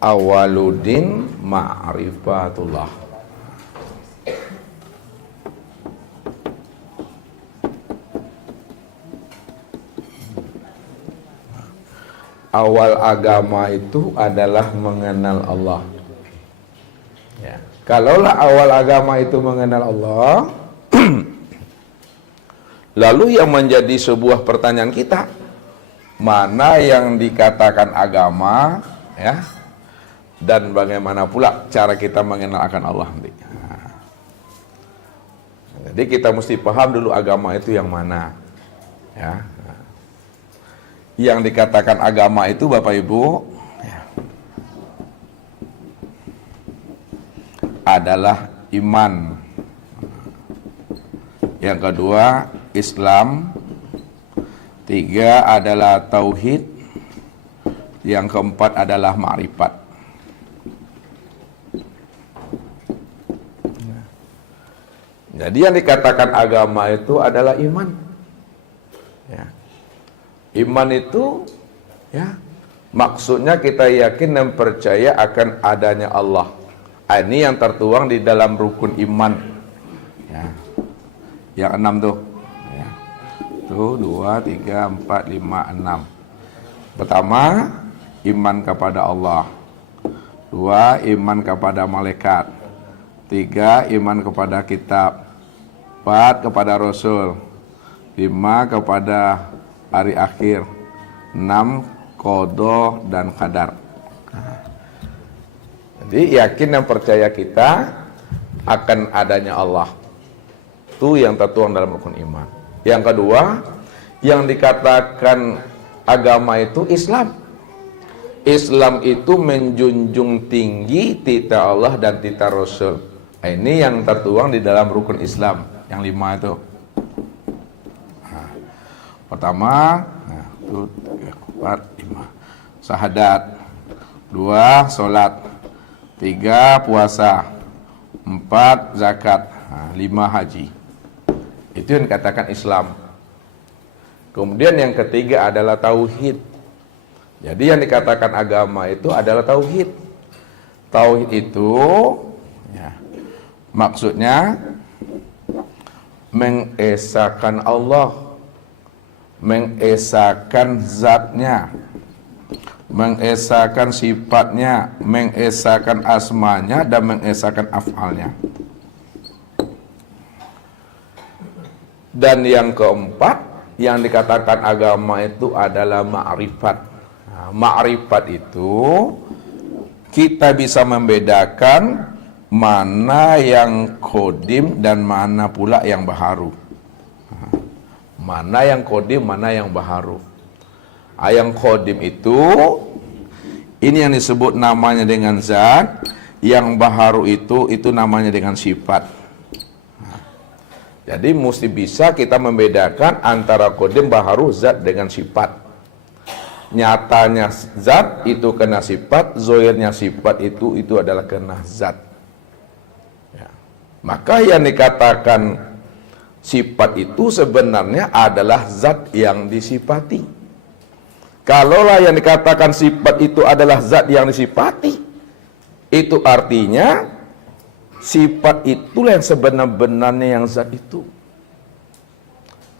awaludin ma'rifatullah. Awal agama itu adalah mengenal Allah. Ya. Kalaulah awal agama itu mengenal Allah, lalu yang menjadi sebuah pertanyaan kita, mana yang dikatakan agama, ya, dan bagaimana pula cara kita mengenal akan Allah. Nah, jadi kita mesti paham dulu agama itu yang mana, ya. Yang dikatakan agama itu Bapak Ibu, ya, adalah iman. Yang kedua Islam. Tiga adalah tauhid. Yang keempat adalah ma'rifat. Jadi yang dikatakan agama itu adalah iman. Ya. Iman itu, ya, maksudnya kita yakin dan percaya akan adanya Allah. Ini yang tertuang di dalam rukun iman. Ya. Yang 6 tuh. Ya. Tuh 2, 3, 4, 5, 6. Pertama, iman kepada Allah. 2, iman kepada malaikat. 3, iman kepada kitab. 4, kepada Rasul. 5, kepada hari akhir. 6, qada dan qadar. Jadi yakin dan percaya kita akan adanya Allah. Itu yang tertuang dalam rukun iman. Yang kedua, yang dikatakan agama itu Islam. Islam itu menjunjung tinggi titah Allah dan titah Rasul. Ini yang tertuang di dalam rukun Islam. Yang 5 itu. Pertama, 1, 2, 3, 4, 5. Syahadat. 2, sholat. 3, puasa. 4, zakat. 5, haji. Itu yang dikatakan Islam. Kemudian yang ketiga adalah tauhid. Jadi yang dikatakan agama itu adalah tauhid. Tauhid itu, ya, maksudnya mengesahkan Allah, mengesahkan zatnya, mengesahkan sifatnya, mengesahkan asmanya, dan mengesahkan af'alnya. Dan yang keempat, yang dikatakan agama itu adalah ma'rifat. Nah, ma'rifat itu kita bisa membedakan mana yang kodim dan mana pula yang baharu. Mana yang kodim, mana yang baharu. Yang kodim itu, ini yang disebut namanya dengan zat. Yang baharu itu namanya dengan sifat. Jadi mesti bisa kita membedakan antara kodim, baharu, zat dengan sifat. Nyatanya zat itu kena sifat, zohirnya sifat itu adalah kena zat. Ya. Maka yang dikatakan sifat itu sebenarnya adalah zat yang disifati. Kalaulah yang dikatakan sifat itu adalah zat yang disifati, itu artinya sifat itulah yang sebenar-benarnya yang zat itu.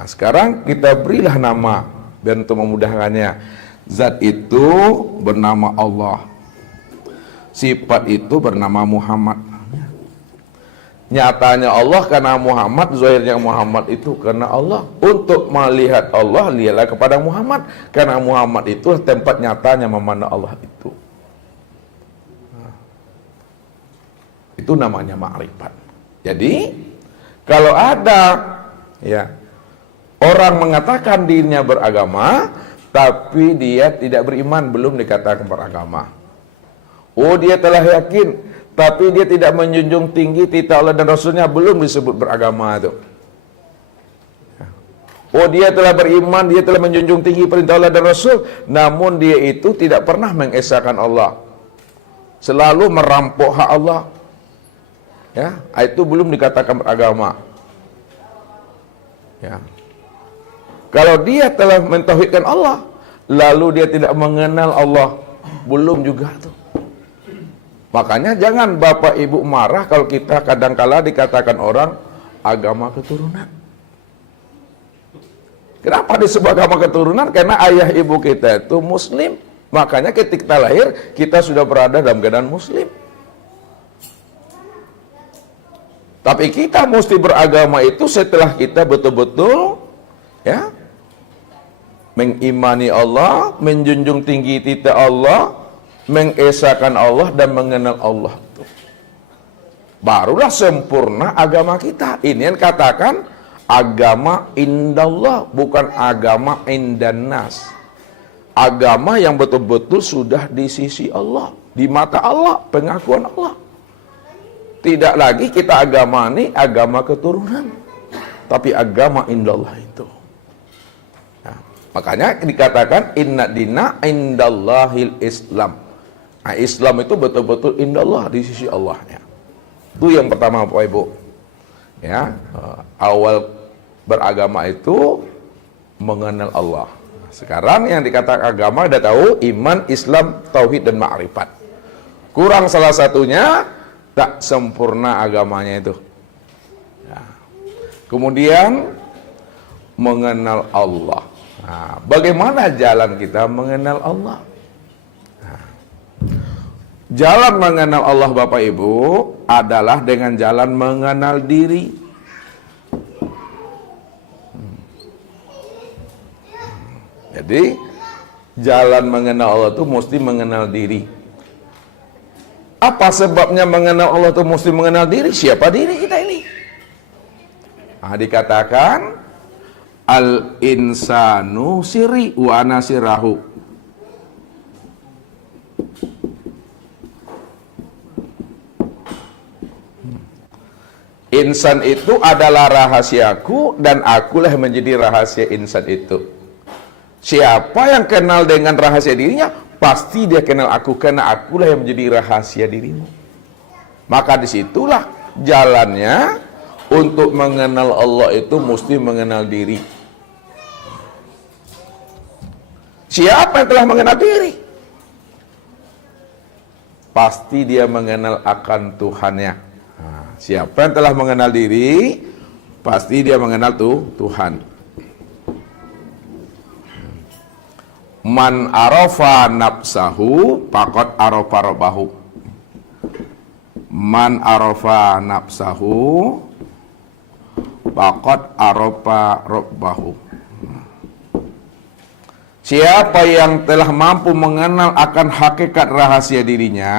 Nah, sekarang kita berilah nama biar untuk memudahkannya. Zat itu bernama Allah. Sifat itu bernama Muhammad. Nyatanya Allah karena Muhammad, zahirnya Muhammad itu karena Allah. Untuk melihat Allah, lihatlah kepada Muhammad. Karena Muhammad itu tempat nyatanya memandang Allah itu. Itu namanya ma'rifat. Jadi, kalau ada, ya, orang mengatakan dirinya beragama, tapi dia tidak beriman, belum dikatakan beragama. Oh, dia telah yakin, tapi dia tidak menjunjung tinggi titah Allah dan Rasulnya, belum disebut beragama itu. Oh, dia telah beriman, dia telah menjunjung tinggi perintah Allah dan Rasul, namun dia itu tidak pernah mengesahkan Allah, selalu merampok hak Allah. Ya, itu belum dikatakan beragama. Ya. Kalau dia telah mentauhidkan Allah, lalu dia tidak mengenal Allah, belum juga tuh. Makanya jangan bapak ibu marah kalau kita kadangkala dikatakan orang agama keturunan. Kenapa disebut agama keturunan? Karena ayah ibu kita itu muslim. Makanya ketika kita lahir, kita sudah berada dalam keadaan muslim. Tapi kita mesti beragama itu setelah kita betul-betul ya mengimani Allah, menjunjung tinggi titah Allah, mengesahkan Allah dan mengenal Allah. Barulah sempurna agama kita. Ini yang katakan agama indallah, bukan agama indannas. Agama yang betul-betul sudah di sisi Allah, di mata Allah, pengakuan Allah. Tidak lagi kita agama ini agama keturunan, tapi agama indallah itu. Nah, makanya dikatakan inna dina indallahil Islam. Nah, Islam itu betul-betul indallah, di sisi Allahnya. Itu yang pertama Bapak Ibu. Ya, awal beragama itu mengenal Allah. Sekarang yang dikatakan agama udah tahu iman, Islam, tauhid dan ma'rifat. Kurang salah satunya, tak sempurna agamanya itu. Ya. Kemudian mengenal Allah. Nah, bagaimana jalan kita mengenal Allah? Nah, jalan mengenal Allah Bapak Ibu adalah dengan jalan mengenal diri. Jadi jalan mengenal Allah itu mesti mengenal diri. Apa sebabnya mengenal Allah itu mesti mengenal diri? Siapa diri kita ini? Nah, dikatakan al-insanu siri wa ana sirahu. Insan itu adalah rahasiaku dan akulah menjadi rahasia insan itu. Siapa yang kenal dengan rahasia dirinya, pasti dia kenal aku, karena akulah yang menjadi rahasia dirimu. Maka disitulah jalannya untuk mengenal Allah itu mesti mengenal diri. Siapa yang telah mengenal diri? Pasti dia mengenal akan Tuhannya. Nah, siapa yang telah mengenal diri, pasti dia mengenal Tuhan. Man arafa nafsahu faqad arafa rabbahu. Man arafa nafsahu faqad arafa rabbahu. Siapa yang telah mampu mengenal akan hakikat rahasia dirinya,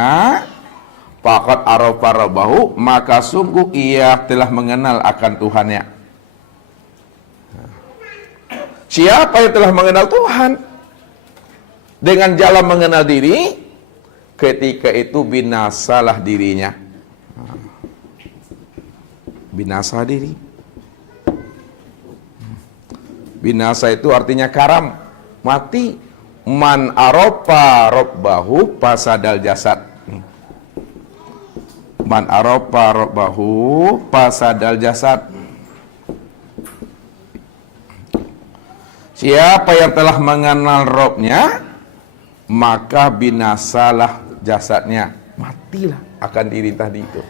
faqad arafa rabbahu, maka sungguh ia telah mengenal akan Tuhannya. Siapa yang telah mengenal Tuhan? Dengan jalan mengenal diri, ketika itu binasalah dirinya. Binasa diri. Binasa itu artinya karam, mati. Man aropa robbahu pasadal jasad. Man aropa robbahu pasadal jasad. Siapa yang telah mengenal Robnya, maka binasalah jasadnya, matilah akan diri tadi itu.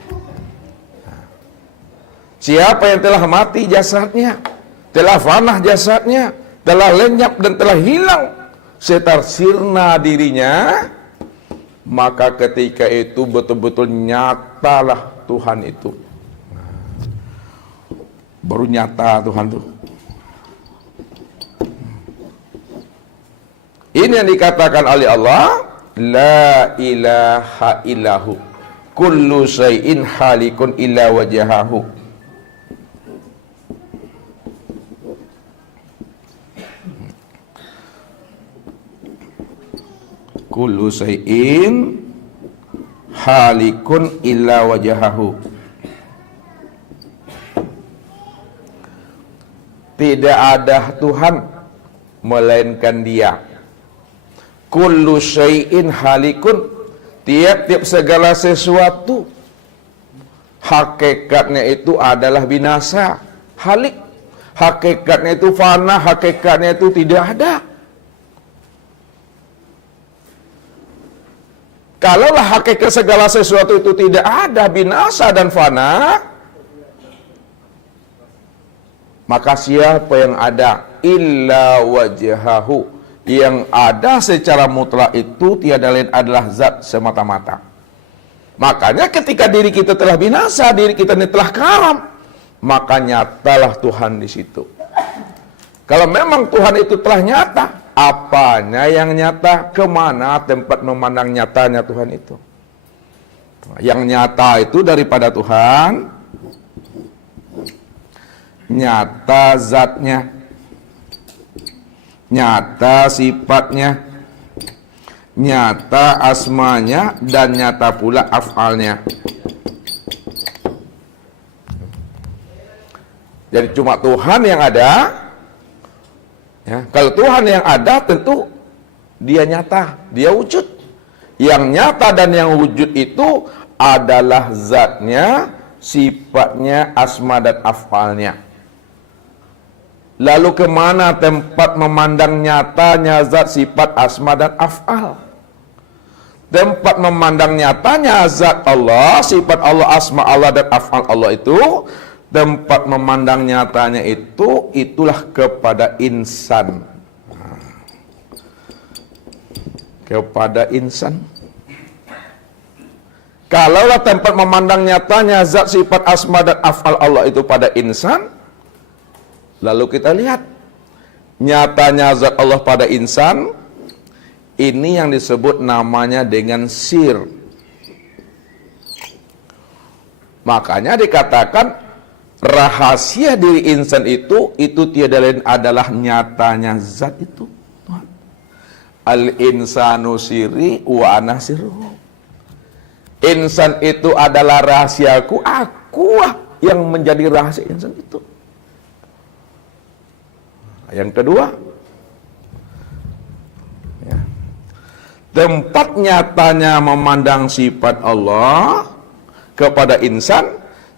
Siapa yang telah mati jasadnya, telah fanah jasadnya, telah lenyap dan telah hilang setar sirna dirinya, maka ketika itu betul-betul nyatalah Tuhan itu. Baru nyata Tuhan itu. Ini yang dikatakan oleh Allah, la ilaha illahu kullu syai'in halikun illa wajahahu. Kullu syai'in halikun illa wajahahu. Tidak ada Tuhan melainkan Dia. Kullu syai'in halikun, tiap-tiap segala sesuatu hakikatnya itu adalah binasa, halik. Hakikatnya itu fana, hakikatnya itu tidak ada. Kalaulah hakikat segala sesuatu itu tidak ada, binasa dan fana, maka siapa yang ada? Illa wajhahu. Yang ada secara mutlak itu tiada lain adalah zat semata-mata. Makanya ketika diri kita telah binasa, diri kita ini telah karam, maka nyatalah Tuhan di situ. Kalau memang Tuhan itu telah nyata, apanya yang nyata? Kemana tempat memandang nyatanya Tuhan itu? Yang nyata itu daripada Tuhan, nyata zatnya, nyata sifatnya, nyata asmanya, dan nyata pula af'alnya. Jadi cuma Tuhan yang ada. Ya, kalau Tuhan yang ada tentu dia nyata, dia wujud. Yang nyata dan yang wujud itu adalah zatnya, sifatnya, asma dan af'alnya. Lalu kemana tempat memandang nyatanya zat, sifat, asma dan af'al? Tempat memandang nyatanya zat Allah, sifat Allah, asma Allah dan af'al Allah itu, tempat memandang nyatanya itu, itulah kepada insan. Kepada insan. Kalaulah tempat memandang nyatanya zat, sifat, asma dan af'al Allah itu pada insan, lalu kita lihat nyatanya zat Allah pada insan, ini yang disebut namanya dengan sir. Makanya dikatakan rahasia diri insan itu tiada lain adalah nyatanya zat itu. Al-insanu siri wa ana sirruhu. Insan itu adalah rahasiaku, aku yang menjadi rahasia insan itu. Yang kedua, ya, tempat nyatanya memandang sifat Allah kepada insan,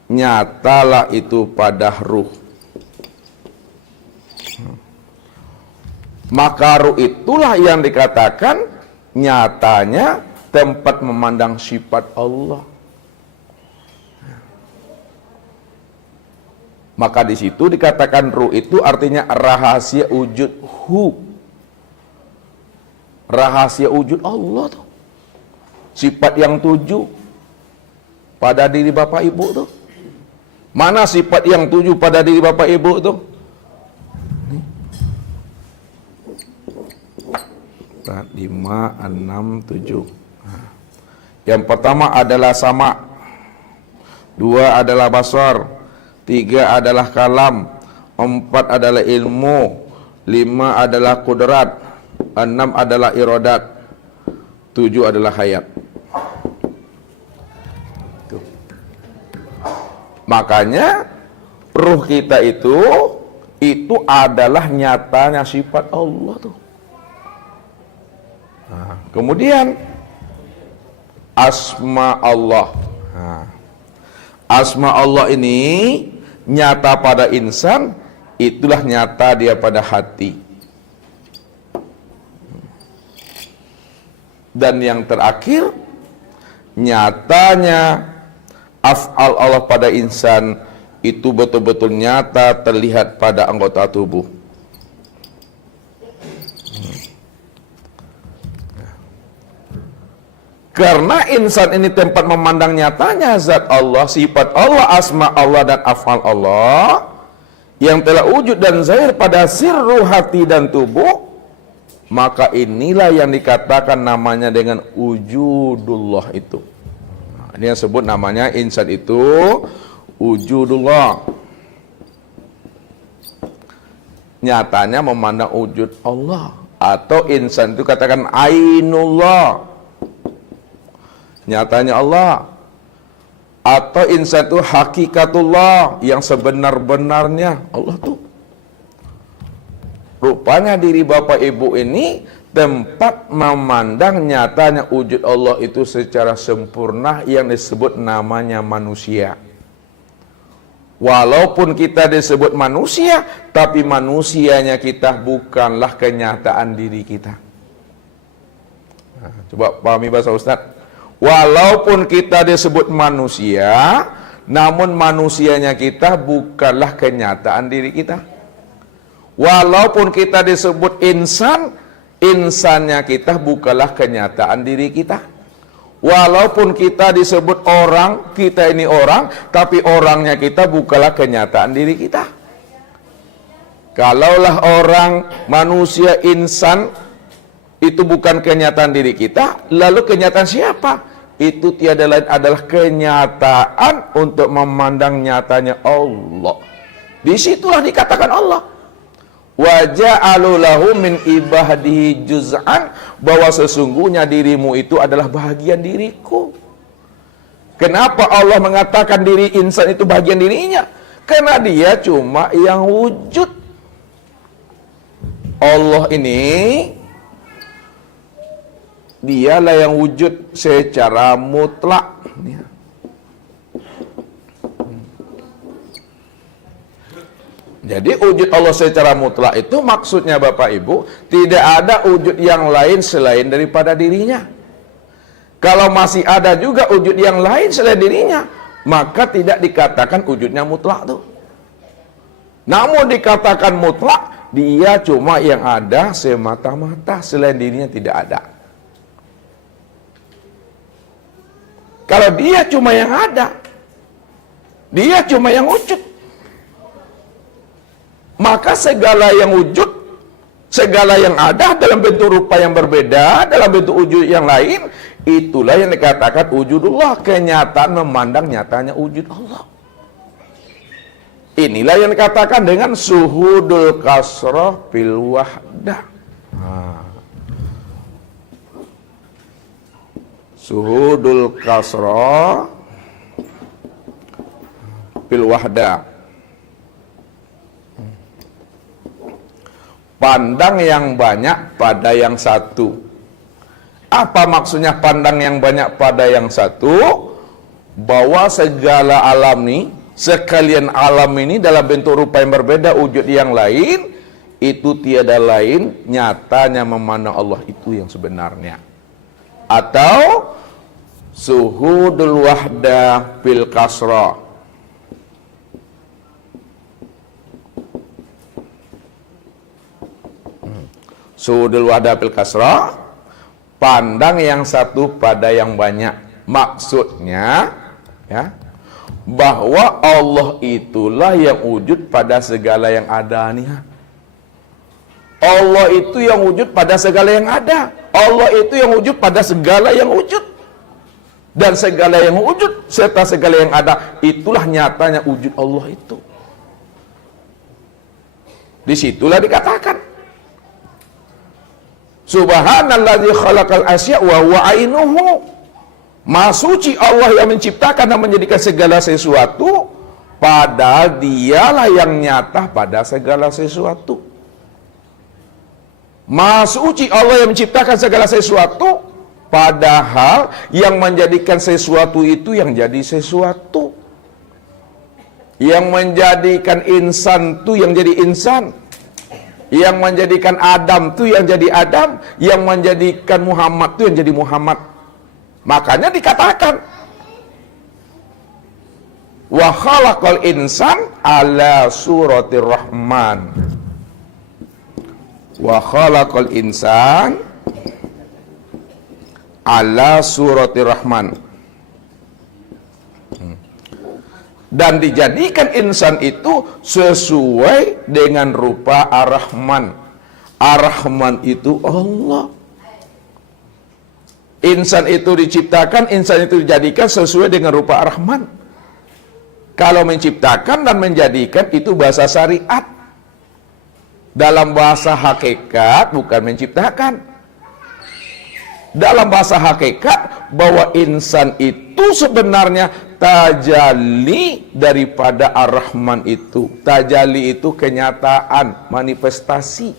nyatalah itu pada ruh. Maka ruh itulah yang dikatakan nyatanya tempat memandang sifat Allah. Maka di situ dikatakan ruh itu artinya rahasia wujud hu. Rahasia wujud Allah tuh. Sifat yang 7 pada diri Bapak Ibu tuh. Mana sifat yang 7 pada diri Bapak Ibu tuh? 4, 5, 6, 7. Yang pertama adalah sama. 2 adalah basar. 3 adalah kalam. 4 adalah ilmu. 5 adalah kudrat. 6 adalah iradat. 7 adalah hayat. Tuh. Makanya ruh kita itu adalah nyatanya sifat Allah tuh. Nah, kemudian asma Allah. Nah, asma Allah ini nyata pada insan, itulah nyata dia pada hati. Dan yang terakhir, nyatanya af'al Allah pada insan itu betul-betul nyata terlihat pada anggota tubuh. Karena insan ini tempat memandang nyatanya zat Allah, sifat Allah, asma Allah dan af'al Allah yang telah wujud dan zahir pada sirru hati dan tubuh, maka inilah yang dikatakan namanya dengan wujudullah itu. Nah, ini yang sebut namanya insan itu wujudullah. Nyatanya memandang wujud Allah. Atau insan itu katakan ainullah, nyatanya Allah. Atau insan itu hakikatullah, yang sebenar-benarnya Allah tuh. Rupanya diri Bapak Ibu ini tempat memandang nyatanya wujud Allah itu secara sempurna yang disebut namanya manusia. Walaupun kita disebut manusia, tapi manusianya kita bukanlah kenyataan diri kita. Nah, coba pahami bahasa Ustaz. Walaupun kita disebut manusia, namun manusianya kita bukanlah kenyataan diri kita. Walaupun kita disebut insan, insannya kita bukanlah kenyataan diri kita. Walaupun kita disebut orang, kita ini orang, tapi orangnya kita bukanlah kenyataan diri kita. Kalaulah orang, manusia, insan, itu bukan kenyataan diri kita, lalu kenyataan siapa? Itu tiada lain adalah kenyataan untuk memandang nyatanya Allah. Disitulah dikatakan Allah. Wa ja'alu lahu min ibadihi juz'an, bahwa sesungguhnya dirimu itu adalah bahagian diriku. Kenapa Allah mengatakan diri insan itu bahagian dirinya? Karena dia cuma yang wujud. Allah ini dialah yang wujud secara mutlak. Jadi wujud Allah secara mutlak itu maksudnya Bapak Ibu, tidak ada wujud yang lain selain daripada dirinya. Kalau masih ada juga wujud yang lain selain dirinya, maka tidak dikatakan wujudnya mutlak tuh. Namun dikatakan mutlak, dia cuma yang ada semata-mata, selain dirinya tidak ada. Kalau dia cuma yang ada, dia cuma yang wujud, maka segala yang wujud, segala yang ada dalam bentuk rupa yang berbeda, dalam bentuk wujud yang lain, itulah yang dikatakan wujudullah, kenyataan memandang nyatanya wujud Allah. Inilah yang dikatakan dengan suhudul kasrah fil wahdah. Suhudul kasrah fil wahdah. Pandang yang banyak pada yang satu. Apa maksudnya pandang yang banyak pada yang satu? Bahwa segala alam ini, sekalian alam ini dalam bentuk rupa yang berbeda, wujud yang lain, itu tiada lain nyatanya memandang Allah itu yang sebenarnya. Atau suhudul wahdah fil kasrah. Suhudul wahdah fil kasrah, pandang yang satu pada yang banyak. Maksudnya ya, bahwa Allah itulah yang wujud pada segala yang ada nih. Allah itu yang wujud pada segala yang ada. Allah itu yang wujud pada segala yang wujud. Dan segala yang wujud serta segala yang ada, itulah nyatanya wujud Allah itu. Disitulah dikatakan Subhanalladzi khalaqal asya wa huwa ainuhu. Maha suci Allah yang menciptakan dan menjadikan segala sesuatu, padahal dialah yang nyata pada segala sesuatu. Maha suci Allah yang menciptakan segala sesuatu, padahal yang menjadikan sesuatu itu yang jadi sesuatu. Yang menjadikan insan itu yang jadi insan. Yang menjadikan Adam itu yang jadi Adam. Yang menjadikan Muhammad itu yang jadi Muhammad. Makanya dikatakan wa khalaqal insan ala suratir rahman. Wa khalaqal insan ala suratir rahman. Dan dijadikan insan itu sesuai dengan rupa Ar-Rahman. Ar-Rahman itu Allah. Insan itu diciptakan, insan itu dijadikan sesuai dengan rupa Ar-Rahman. Kalau menciptakan dan menjadikan itu bahasa syariat. Dalam bahasa hakikat bukan menciptakan. Dalam bahasa hakikat bahwa insan itu sebenarnya tajalli daripada Ar-Rahman itu. Tajalli itu kenyataan, manifestasi,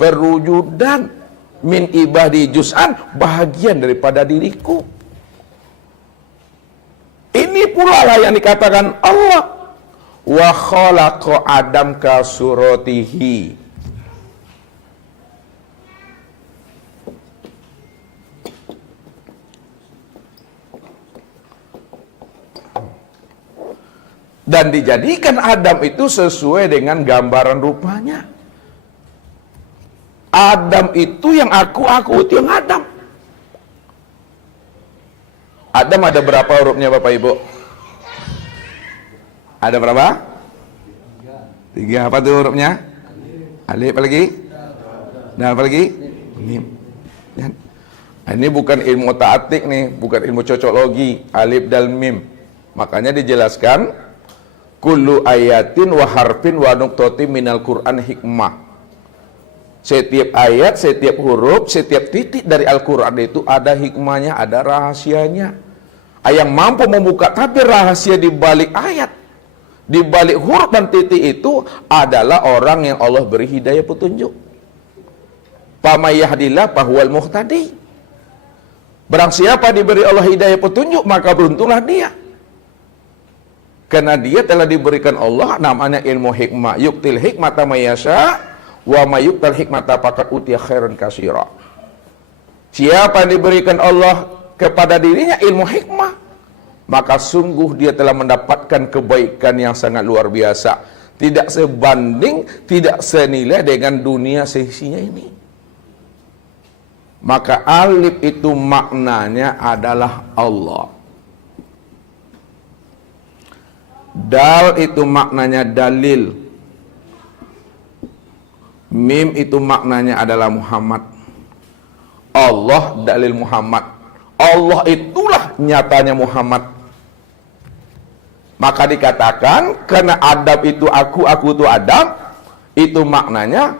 perwujudan. Min ibadi juz'an, bahagian daripada diriku. Ini pula lah yang dikatakan Allah. Wa khalaqa Adam ka suratihi. Dan dijadikan Adam itu sesuai dengan gambaran rupanya. Adam itu yang aku itu yang Adam. Adam ada berapa hurufnya Bapak Ibu? Ada berapa? 3. Apa tuh hurufnya? Alif, apa lagi? Nah, apa lagi? Mim. Ya. Ini bukan ilmu otak-atik nih, bukan ilmu cocoklogi, alif dan mim. Makanya dijelaskan kullu ayatin wa harfin wa nuqtatin minal Qur'an hikmah. Setiap ayat, setiap huruf, setiap titik dari Al-Qur'an itu ada hikmahnya, ada rahasianya. Yang mampu membuka tabir rahasia di balik ayat, di balik huruf dan titik itu adalah orang yang Allah beri hidayah petunjuk. Faman yahdillah fahuwal muhtadi. Barang siapa diberi Allah hidayah petunjuk, maka beruntunglah dia. Karena dia telah diberikan Allah namanya ilmu hikmah. Yuktil hikmata mayasya wa mayuktal hikmata faqad utiya khairan katsira. Siapa yang diberikan Allah kepada dirinya ilmu hikmah, maka sungguh dia telah mendapatkan kebaikan yang sangat luar biasa. Tidak sebanding, tidak senilai dengan dunia seisinya ini. Maka alif itu maknanya adalah Allah. Dal itu maknanya dalil. Mim itu maknanya adalah Muhammad. Allah dalil Muhammad. Allah itulah nyatanya Muhammad. Maka dikatakan karena Adam itu aku itu Adam, itu maknanya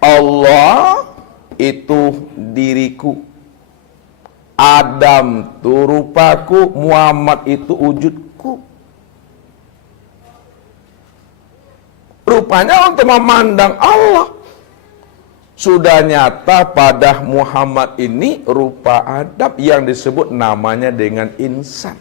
Allah itu diriku, Adam itu rupaku, Muhammad itu wujudku. Rupanya untuk memandang Allah sudah nyata pada Muhammad ini rupa Adam yang disebut namanya dengan insan.